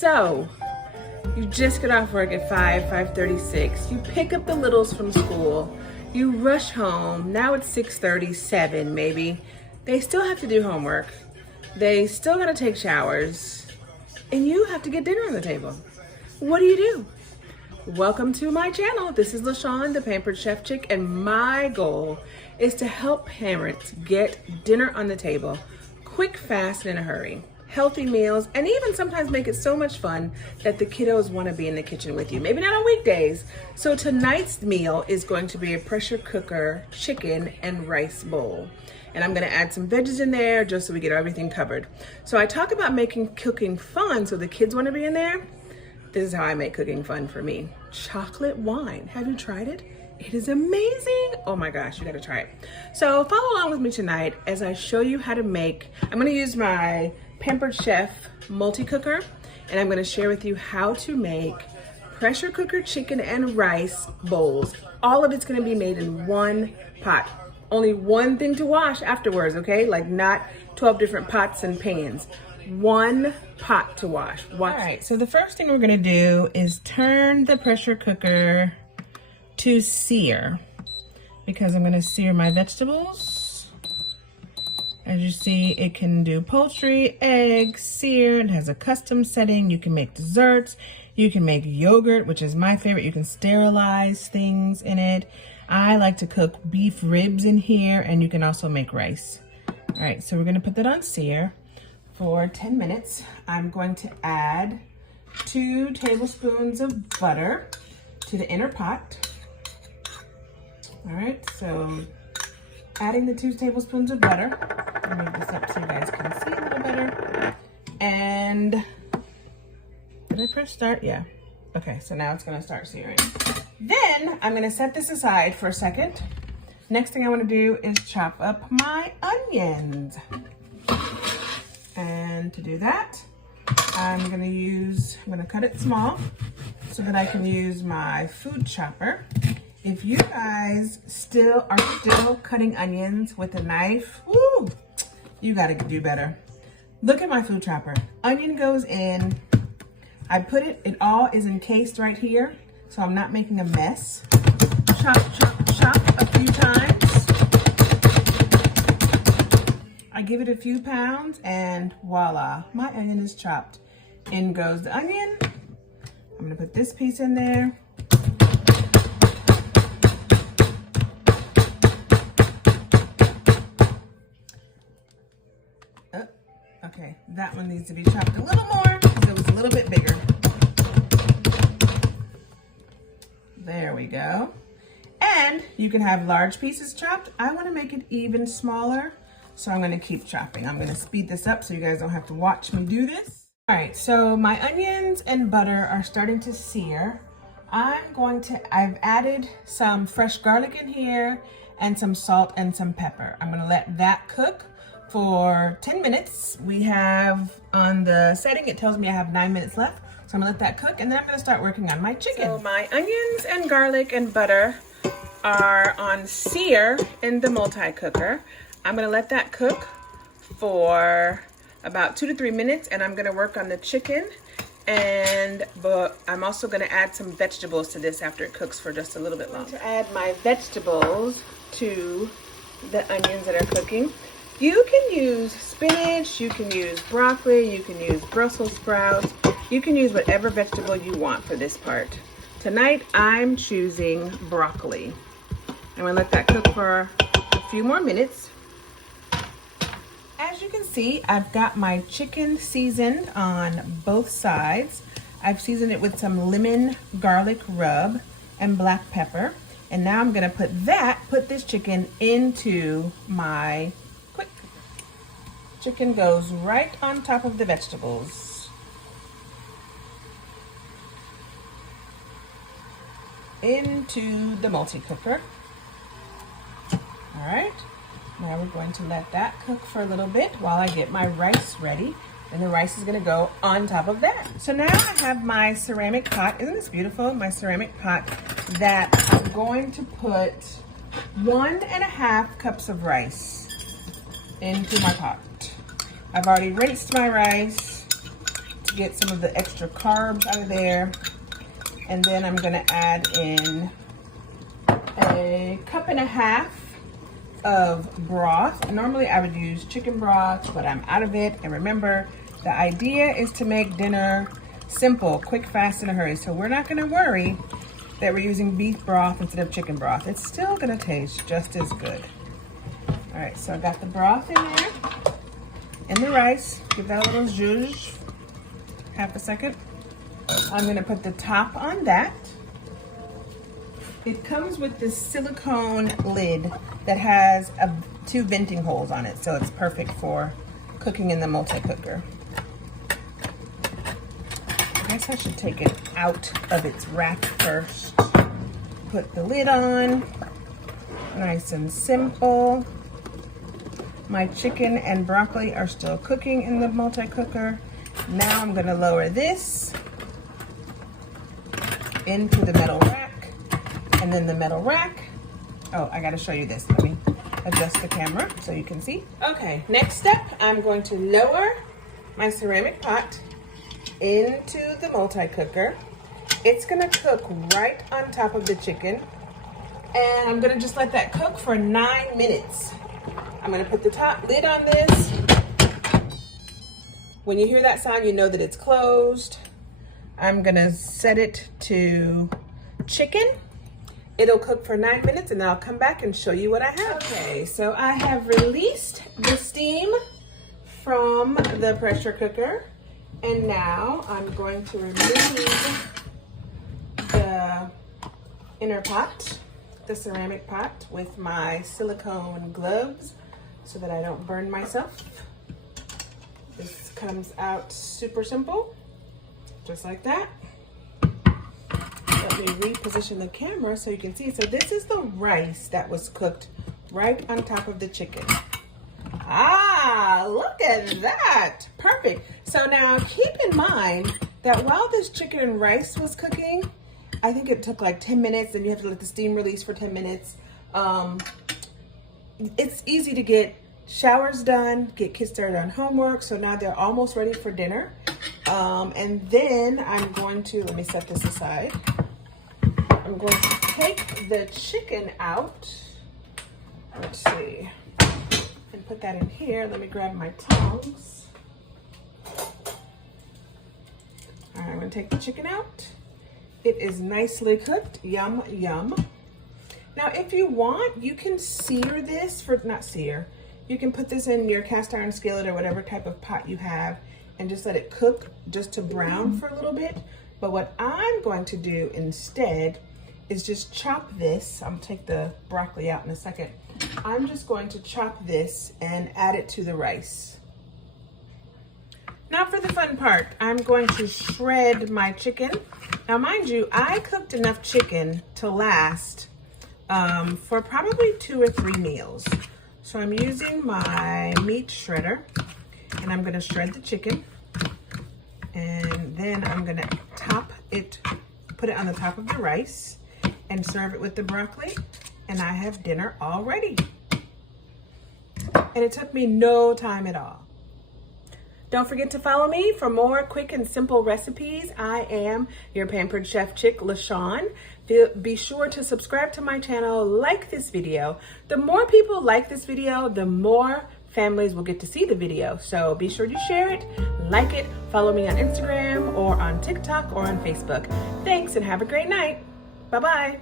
So, you just get off work at 5:36. You pick up the littles from school. You rush home. Now it's 6:37 maybe. They still have to do homework. They still gotta take showers. And you have to get dinner on the table. What do? Welcome to my channel. This is LaShawn, the Pampered Chef Chick, and my goal is to help parents get dinner on the table quick, fast, and in a hurry. Healthy meals, and even sometimes make it so much fun that the kiddos want to be in the kitchen with you. Maybe not on weekdays. So tonight's meal is going to be a pressure cooker chicken and rice bowl. And I'm going to add some veggies in there just so we get everything covered. So I talk about making cooking fun so the kids want to be in there. This is how I make cooking fun for me. Chocolate wine. Have you tried it? It is amazing. Oh my gosh, you gotta try it. So follow along with me tonight as I show you how to make, I'm gonna use my Pampered Chef multi-cooker, and I'm gonna share with you how to make pressure cooker chicken and rice bowls. All of it's gonna be made in one pot. Only one thing to wash afterwards, okay? Like not 12 different pots and pans. One pot to wash. All right, so the first thing we're gonna do is turn the pressure cooker to sear, because I'm gonna sear my vegetables. As you see, it can do poultry, eggs, sear. It has a custom setting. You can make desserts. You can make yogurt, which is my favorite. You can sterilize things in it. I like to cook beef ribs in here, and you can also make rice. All right, so we're gonna put that on sear for 10 minutes. I'm going to add 2 tablespoons of butter to the inner pot. All right, so adding the 2 tablespoons of butter. I'll move this up so you guys can see a little better. And did I press start? Yeah. Okay, so now it's gonna start searing. Then I'm gonna set this aside for a second. Next thing I wanna do is chop up my onions. And to do that, I'm gonna cut it small so that I can use my food chopper. If you guys are still cutting onions with a knife, woo, you gotta do better. Look at my food chopper. Onion goes in. I put it all is encased right here, so I'm not making a mess. Chop, chop, chop a few times. I give it a few pounds and voila, my onion is chopped. In goes the onion. I'm gonna put this piece in there. Okay, that one needs to be chopped a little more because it was a little bit bigger. There we go. And you can have large pieces chopped. I want to make it even smaller, so I'm going to keep chopping. I'm going to speed this up so you guys don't have to watch me do this. All right, so my onions and butter are starting to sear. I've added some fresh garlic in here and some salt and some pepper. I'm going to let that cook for 10 minutes. We have on the setting, it tells me I have 9 minutes left. So I'm gonna let that cook, and then I'm gonna start working on my chicken. So my onions and garlic and butter are on sear in the multi-cooker. I'm gonna let that cook for about 2 to 3 minutes, and I'm gonna work on the chicken. But I'm also gonna add some vegetables to this after it cooks for just a little bit longer. To add my vegetables to the onions that are cooking. You can use spinach, you can use broccoli, you can use Brussels sprouts. You can use whatever vegetable you want for this part. Tonight, I'm choosing broccoli. I'm gonna let that cook for a few more minutes. As you can see, I've got my chicken seasoned on both sides. I've seasoned it with some lemon garlic rub and black pepper. And now I'm gonna put this chicken into my chicken goes right on top of the vegetables. Into the multi-cooker. All right, now we're going to let that cook for a little bit while I get my rice ready. And the rice is gonna go on top of that. So now I have my ceramic pot. Isn't this beautiful? My ceramic pot that I'm going to put 1.5 cups of rice into my pot. I've already rinsed my rice get some of the extra carbs out of there. And then I'm gonna add in a 1.5 cups of broth. Normally I would use chicken broth, but I'm out of it. And remember, the idea is to make dinner simple, quick, fast, in a hurry. So we're not gonna worry that we're using beef broth instead of chicken broth. It's still gonna taste just as good. All right, so I got the broth in there and the rice. Give that a little zhuzh, half a second. I'm gonna put the top on that. It comes with this silicone lid that has 2 venting holes on it, so it's perfect for cooking in the multi-cooker. I guess I should take it out of its wrap first. Put the lid on, nice and simple. My chicken and broccoli are still cooking in the multi-cooker. Now I'm gonna lower this into the metal rack. And then the metal rack, oh, I gotta show you this. Let me adjust the camera so you can see. Okay, next step, I'm going to lower my ceramic pot into the multi-cooker. It's gonna cook right on top of the chicken. And I'm gonna just let that cook for 9 minutes. I'm gonna put the top lid on this. When you hear that sound, you know that it's closed. I'm gonna set it to chicken. It'll cook for 9 minutes and then I'll come back and show you what I have. Okay, so I have released the steam from the pressure cooker. And now I'm going to remove the inner pot, the ceramic pot, with my silicone gloves so that I don't burn myself. This comes out super simple, just like that. Let me reposition the camera so you can see. So this is the rice that was cooked right on top of the chicken. Ah, look at that. Perfect. So now keep in mind that while this chicken and rice was cooking, I think it took like 10 minutes, and you have to let the steam release for 10 minutes. It's easy to get showers done, get kids started on homework. So now they're almost ready for dinner. And then I'm going to, let me set this aside. I'm going to take the chicken out. Let's see. And put that in here. Let me grab my tongs. All right, I'm gonna take the chicken out. It is nicely cooked. Yum, yum. Now, if you want, you can sear this not sear. You can put this in your cast iron skillet or whatever type of pot you have and just let it cook just to brown for a little bit. But what I'm going to do instead is just chop this. I'm gonna take the broccoli out in a second. I'm just going to chop this and add it to the rice. Now for the fun part, I'm going to shred my chicken. Now mind you, I cooked enough chicken to last for probably 2 or 3 meals. So I'm using my meat shredder and I'm gonna shred the chicken. And then I'm gonna put it on the top of the rice and serve it with the broccoli. And I have dinner all ready. And it took me no time at all. Don't forget to follow me for more quick and simple recipes. I am your Pampered Chef Chick, LaShawn. Be sure to subscribe to my channel, like this video. The more people like this video, the more families will get to see the video. So be sure to share it, like it, follow me on Instagram or on TikTok or on Facebook. Thanks and have a great night. Bye-bye.